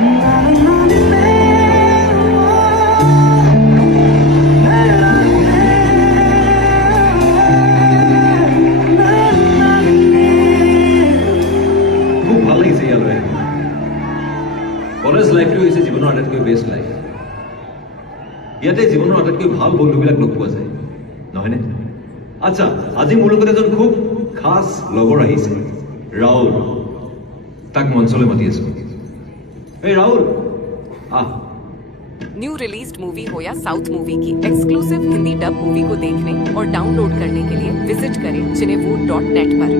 college লাইফটো হৈছে জীৱনৰ আটাইতকৈ বেষ্ট লাইফ ইয়াতে জীৱনৰ আটাইতকৈ ভাল বন্ধুবিলাক লগ পোৱা যায় নহয়নে আচ্ছা আজি মোৰ লগত এজন খুব খাস লগৰ আহিছে ৰাহুল তাক মঞ্চলৈ মাতি আছো এই ৰাহুল আহ न्यू रिलीज्ड मूवी हो या साउथ मूवी की एक्सक्लूसिव हिंदी डब मूवी को देखने और डाउनलोड करने के लिए विजिट करें cinevoot.net पर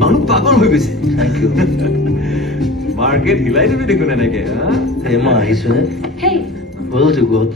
মানুহ পাগল হৈ গৈছে থ্যাংক ইউ মার্কেট হিলাই দিবি দেখোন এনেকে হেমা আহিছো হে Hey, বল টু গড